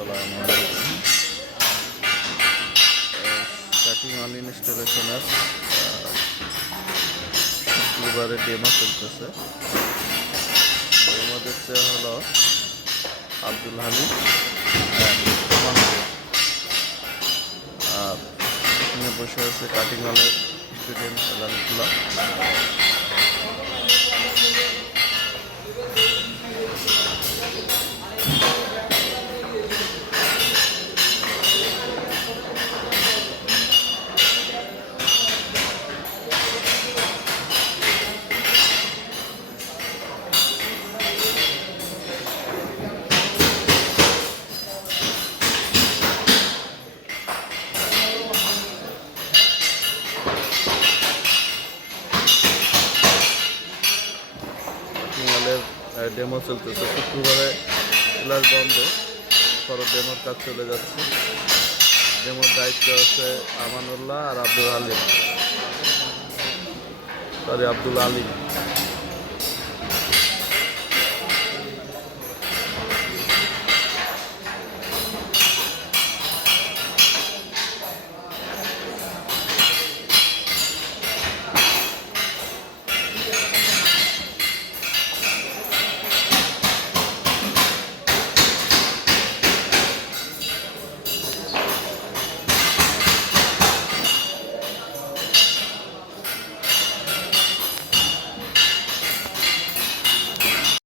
আসসালামু আলাইকুম। Cutting on ইনস্টলেশনের শুক্রবারে ডেমো চলতেছে। ডেমো দিচ্ছে হলো আব্দুল হালিম আর এখানে বসে আছে কাটিং অনের স্টুডেন্ট খেলাধুলা। ডেমো চলতেছে, শুক্রবারে ক্লাস বন্ধ, পরে ডেমোর কাজ চলে যাচ্ছে। ডেমোর দায়িত্ব আছে আমানুল্লাহ আর আব্দুল আলিম।